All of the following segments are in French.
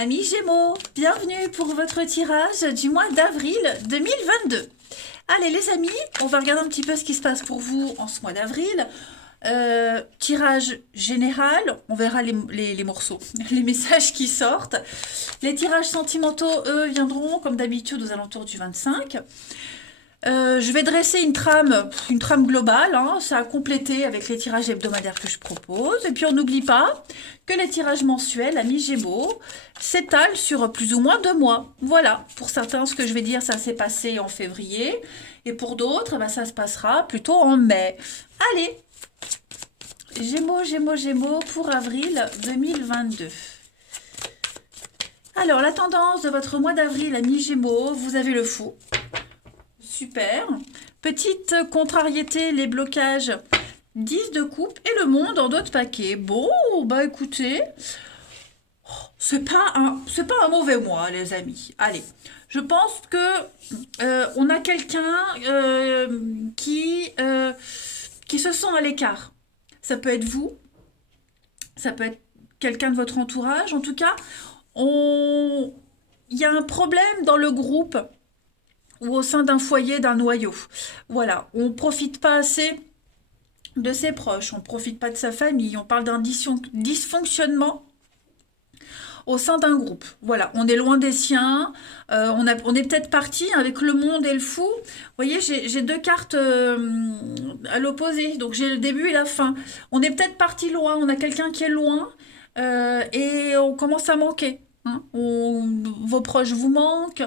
Amis Gémeaux, bienvenue pour votre tirage du mois d'avril 2022. Allez les amis, on va regarder un petit peu ce qui se passe pour vous en ce mois d'avril. Tirage général, on verra les morceaux, les messages qui sortent. Les tirages sentimentaux, eux, viendront comme d'habitude aux alentours du 25. Je vais dresser une trame globale, hein, ça a complété avec les tirages hebdomadaires que je propose. Et puis on n'oublie pas que les tirages mensuels, amis Gémeaux, s'étalent sur plus ou moins 2 mois. Voilà, pour certains, ce que je vais dire, ça s'est passé en février. Et pour d'autres, ben, ça se passera plutôt en mai. Allez, Gémeaux, Gémeaux, Gémeaux pour avril 2022. Alors, la tendance de votre mois d'avril, amis Gémeaux, vous avez le fou. Super. Petite contrariété, les blocages 10 de coupe et le monde en dos de paquet. Bon, bah écoutez, c'est pas un mauvais mois, les amis. Allez, je pense que on a quelqu'un qui se sent à l'écart. Ça peut être vous, ça peut être quelqu'un de votre entourage. En tout cas, il y a un problème dans le groupe ou au sein d'un foyer, d'un noyau. Voilà, on ne profite pas assez de ses proches, on ne profite pas de sa famille, on parle d'un dysfonctionnement au sein d'un groupe. Voilà, on est loin des siens, on est peut-être parti avec le monde et le fou. Vous voyez, j'ai deux cartes à l'opposé, donc j'ai le début et la fin. On est peut-être parti loin, on a quelqu'un qui est loin et on commence à manquer. Hein. Vos proches vous manquent,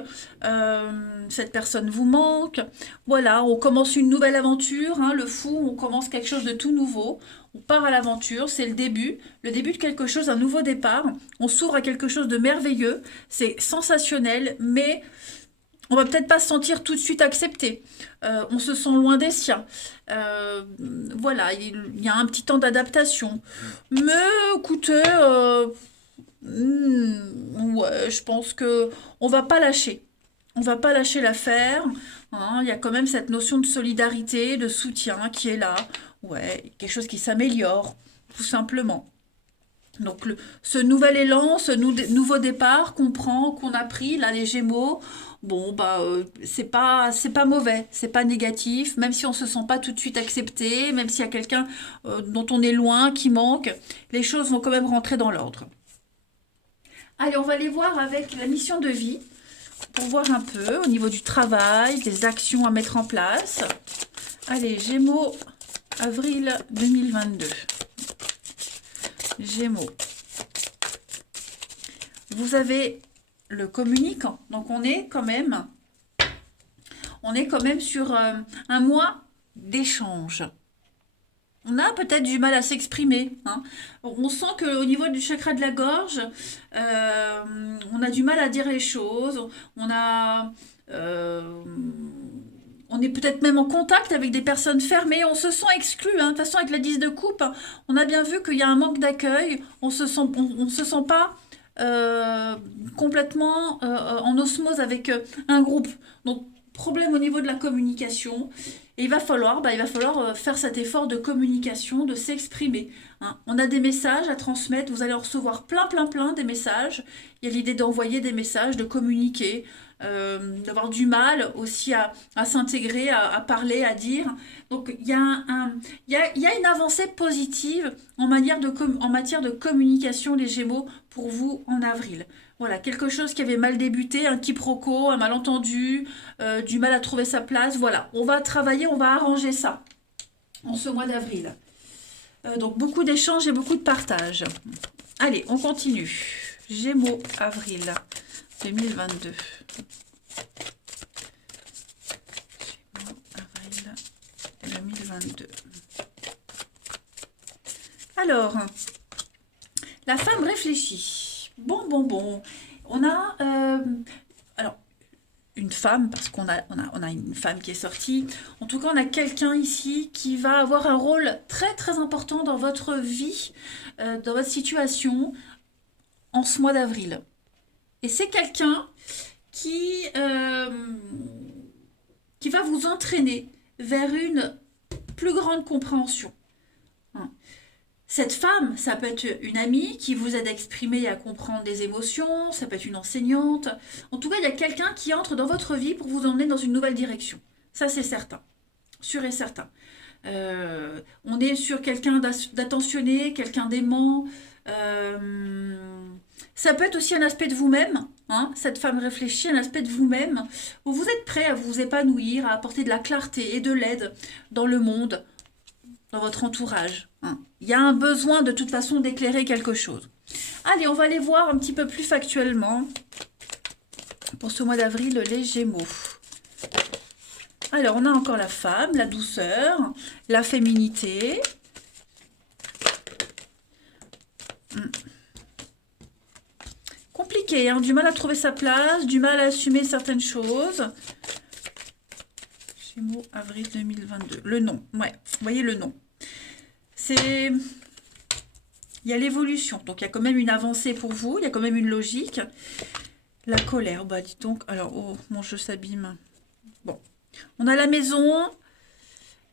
cette personne vous manque. Voilà, on commence une nouvelle aventure. Hein, le fou, on commence quelque chose de tout nouveau. On part à l'aventure, c'est le début de quelque chose, un nouveau départ. On s'ouvre à quelque chose de merveilleux. C'est sensationnel, mais on va peut-être pas se sentir tout de suite accepté. On se sent loin des siens. Voilà, il y a un petit temps d'adaptation. Mais écoutez, ouais, je pense que on va pas lâcher. On va pas lâcher l'affaire. Hein. Il y a quand même cette notion de solidarité, de soutien qui est là. Ouais, quelque chose qui s'améliore, tout simplement. Donc ce nouvel élan, nouveau départ qu'on prend, qu'on a pris, là les Gémeaux, bon bah c'est pas mauvais, c'est pas négatif, même si on se sent pas tout de suite accepté, même s'il y a quelqu'un dont on est loin, qui manque, les choses vont quand même rentrer dans l'ordre. Allez, on va aller voir avec la mission de vie pour voir un peu au niveau du travail, des actions à mettre en place. Allez, Gémeaux, avril 2022. Gémeaux. Vous avez le communicant. Donc on est quand même sur un mois d'échange. On a peut-être du mal à s'exprimer. Hein. On sent qu'au niveau du chakra de la gorge, on a du mal à dire les choses. On est peut-être même en contact avec des personnes fermées. On se sent exclu. Hein. De toute façon, avec la 10 de coupe, on a bien vu qu'il y a un manque d'accueil. On se sent pas complètement en osmose avec un groupe. Donc, problème au niveau de la communication. Et il va falloir faire cet effort de communication, de s'exprimer. Hein. On a des messages à transmettre, vous allez en recevoir plein des messages. Il y a l'idée d'envoyer des messages, de communiquer, d'avoir du mal aussi à s'intégrer, à parler, à dire. Donc il y a une avancée positive en matière de communication, les Gémeaux, pour vous en avril. Voilà, quelque chose qui avait mal débuté, un quiproquo, un malentendu, du mal à trouver sa place. Voilà, on va travailler, on va arranger ça en ce mois d'avril. Donc beaucoup d'échanges et beaucoup de partage. Allez, on continue. Gémeaux, avril 2022. Gémeaux, avril 2022. Alors, la femme réfléchit. Bon. On a alors une femme, parce on a une femme qui est sortie. En tout cas, on a quelqu'un ici qui va avoir un rôle très important dans votre vie, dans votre situation en ce mois d'avril. Et c'est quelqu'un qui, euh, qui va vous entraîner vers une plus grande compréhension. Hein. Cette femme, ça peut être une amie qui vous aide à exprimer et à comprendre des émotions, ça peut être une enseignante. En tout cas, il y a quelqu'un qui entre dans votre vie pour vous emmener dans une nouvelle direction. Ça, c'est certain, sûr et certain. On est sur quelqu'un d'attentionné, quelqu'un d'aimant. Euh, Ça peut être aussi un aspect de vous-même, hein, cette femme réfléchie, un aspect de vous-même, où vous êtes prêt à vous épanouir, à apporter de la clarté et de l'aide dans le monde, dans votre entourage, hein. Il y a un besoin de toute façon d'éclairer quelque chose. Allez, on va aller voir un petit peu plus factuellement pour ce mois d'avril les Gémeaux. Alors, on a encore la femme, la douceur, la féminité. Compliqué, hein, du mal à trouver sa place, du mal à assumer certaines choses. Gémeaux, avril 2022. Le nom, ouais, vous voyez le nom. C'est... Il y a l'évolution, donc il y a quand même une avancée pour vous, il y a quand même une logique. La colère, bah dis donc, alors, oh, mon jeu s'abîme. Bon, on a la maison,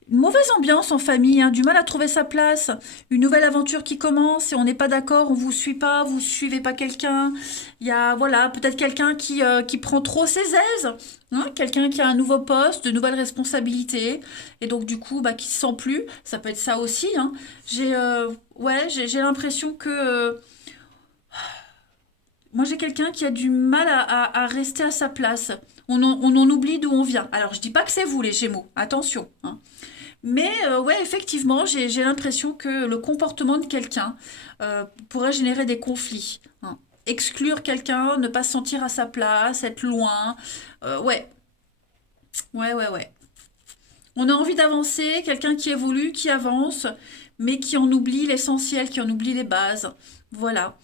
une mauvaise ambiance en famille, hein, du mal à trouver sa place, une nouvelle aventure qui commence et on n'est pas d'accord, on vous suit pas, vous suivez pas quelqu'un. Il y a voilà peut-être quelqu'un qui prend trop ses aises, hein, quelqu'un qui a un nouveau poste, de nouvelles responsabilités et donc du coup bah qui se sent plus. Ça peut être ça aussi, hein. J'ai l'impression que moi j'ai quelqu'un qui a du mal à rester à sa place. On en oublie d'où on vient. Alors je dis pas que c'est vous les Gémeaux, attention, hein. Mais ouais, effectivement, j'ai l'impression que le comportement de quelqu'un pourrait générer des conflits, hein. Exclure quelqu'un, ne pas se sentir à sa place, être loin. Ouais, ouais. On a envie d'avancer, quelqu'un qui évolue, qui avance, mais qui en oublie l'essentiel, qui en oublie les bases. Voilà.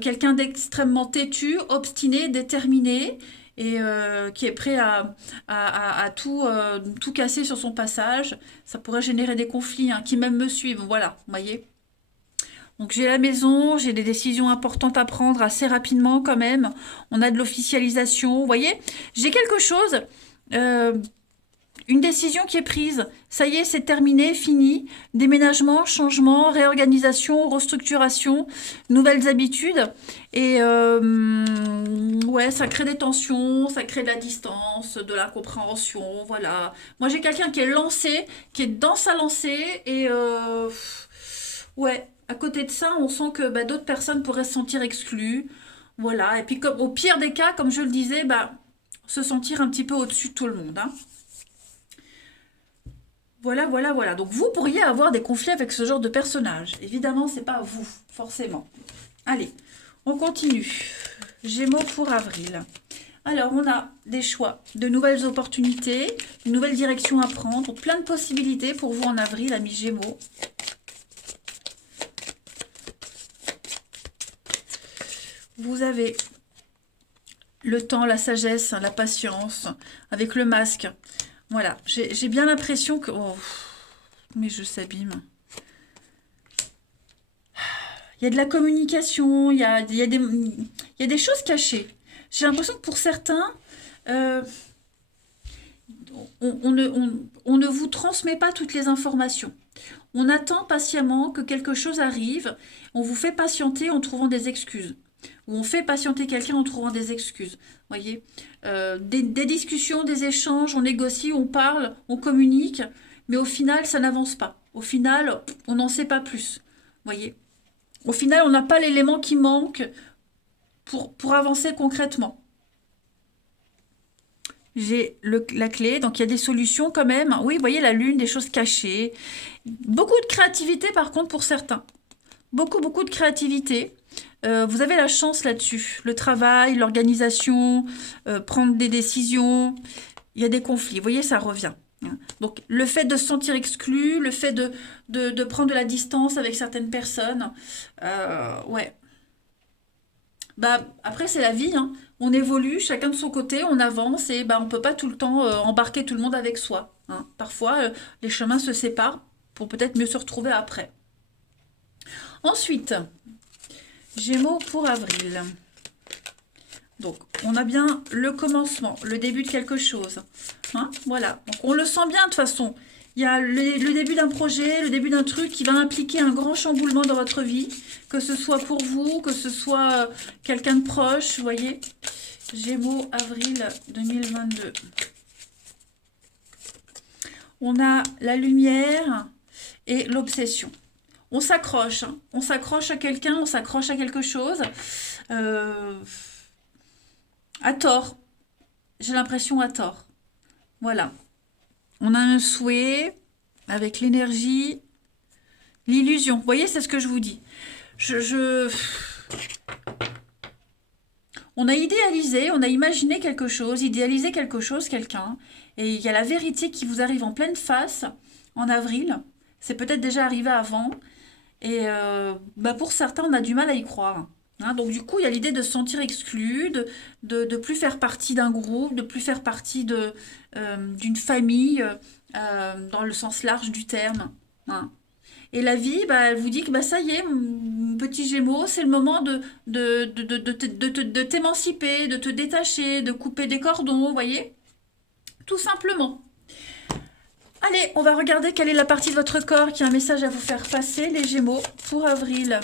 Quelqu'un d'extrêmement têtu, obstiné, déterminé, et qui est prêt à tout casser sur son passage. Ça pourrait générer des conflits, hein, qui même me suivent. Voilà, vous voyez. Donc j'ai la maison, j'ai des décisions importantes à prendre assez rapidement quand même. On a de l'officialisation, vous voyez. J'ai quelque chose. euh, une décision qui est prise, ça y est, c'est terminé, fini. Déménagement, changement, réorganisation, restructuration, nouvelles habitudes. Et ouais, ça crée des tensions, ça crée de la distance, de l'incompréhension, voilà. Moi, j'ai quelqu'un qui est lancé, qui est dans sa lancée, et ouais, à côté de ça, on sent que bah, d'autres personnes pourraient se sentir exclues. Voilà, et puis comme, au pire des cas, comme je le disais, bah, se sentir un petit peu au-dessus de tout le monde, hein. Voilà. Donc vous pourriez avoir des conflits avec ce genre de personnage. Évidemment, c'est pas vous, forcément. Allez, on continue. Gémeaux pour avril. Alors, on a des choix, de nouvelles opportunités, une nouvelle direction à prendre, plein de possibilités pour vous en avril, amis Gémeaux. Vous avez le temps, la sagesse, la patience, avec le masque. Voilà, j'ai bien l'impression que... Oh, mais je s'abîme. Il y a de la communication, il y a des choses cachées. J'ai l'impression que pour certains, euh, on ne vous transmet pas toutes les informations. On attend patiemment que quelque chose arrive. On vous fait patienter en trouvant des excuses. Ou on fait patienter quelqu'un en trouvant des excuses. Voyez, des discussions, des échanges, on négocie, on parle, on communique, mais au final, ça n'avance pas. Au final, on n'en sait pas plus. Voyez, au final, on n'a pas l'élément qui manque pour avancer concrètement. J'ai la clé, donc il y a des solutions quand même. Oui, vous voyez la lune, des choses cachées. Beaucoup de créativité par contre pour certains. Beaucoup de créativité. Vous avez la chance là-dessus. Le travail, l'organisation, prendre des décisions. Il y a des conflits. Vous voyez, ça revient, hein. Donc le fait de se sentir exclu, le fait de prendre de la distance avec certaines personnes. Ouais. Bah, après, c'est la vie, hein. On évolue, chacun de son côté, on avance et bah, on ne peut pas tout le temps embarquer tout le monde avec soi, hein. Parfois, les chemins se séparent pour peut-être mieux se retrouver après. Ensuite, Gémeaux pour avril. Donc, on a bien le commencement, le début de quelque chose, hein. Voilà. Donc, on le sent bien de toute façon. Il y a le début d'un projet, le début d'un truc qui va impliquer un grand chamboulement dans votre vie, que ce soit pour vous, que ce soit quelqu'un de proche, vous voyez. Gémeaux, avril 2022. On a la lumière et l'obsession. On s'accroche, hein. On s'accroche à quelqu'un, on s'accroche à quelque chose. À tort. J'ai l'impression à tort. Voilà. On a un souhait avec l'énergie, l'illusion. Vous voyez, c'est ce que je vous dis. On a idéalisé, on a imaginé quelque chose, idéalisé quelque chose, quelqu'un. Et il y a la vérité qui vous arrive en pleine face en avril. C'est peut-être déjà arrivé avant. Et pour certains, on a du mal à y croire. Hein, donc du coup, il y a l'idée de se sentir exclu, de plus faire partie d'un groupe, de plus faire partie d'une famille, dans le sens large du terme. Hein. Et la vie, elle vous dit que ça y est, mon petit Gémeaux, c'est le moment de t'émanciper, de te détacher, de couper des cordons, vous voyez? Tout simplement. Allez, on va regarder quelle est la partie de votre corps qui a un message à vous faire passer, les Gémeaux, pour avril.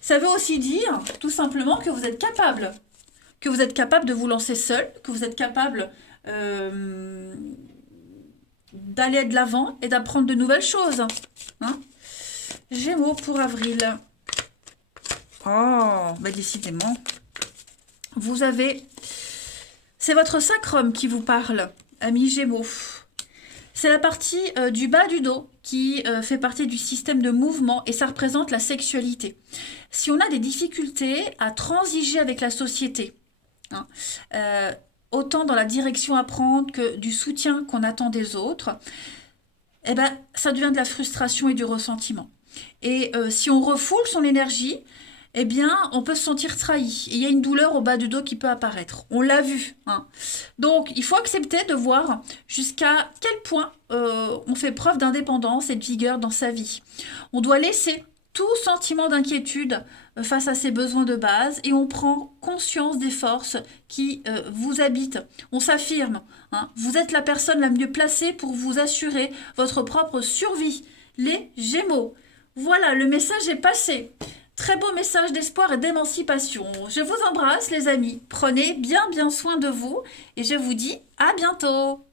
Ça veut aussi dire, tout simplement, que vous êtes capable. Que vous êtes capable de vous lancer seul, que vous êtes capable d'aller de l'avant et d'apprendre de nouvelles choses. Hein? Gémeaux pour avril. Oh, décidément. Vous avez... C'est votre sacrum qui vous parle, amis Gémeaux. C'est la partie du bas du dos qui fait partie du système de mouvement et ça représente la sexualité. Si on a des difficultés à transiger avec la société, hein, autant dans la direction à prendre que du soutien qu'on attend des autres, ça devient de la frustration et du ressentiment. Et si on refoule son énergie, on peut se sentir trahi. Et il y a une douleur au bas du dos qui peut apparaître. On l'a vu. Hein. Donc, il faut accepter de voir jusqu'à quel point on fait preuve d'indépendance et de vigueur dans sa vie. On doit laisser tout sentiment d'inquiétude face à ses besoins de base et on prend conscience des forces qui vous habitent. On s'affirme. Hein. Vous êtes la personne la mieux placée pour vous assurer votre propre survie. Les Gémeaux. Voilà, le message est passé. Très beau message d'espoir et d'émancipation. Je vous embrasse les amis. Prenez bien soin de vous et je vous dis à bientôt.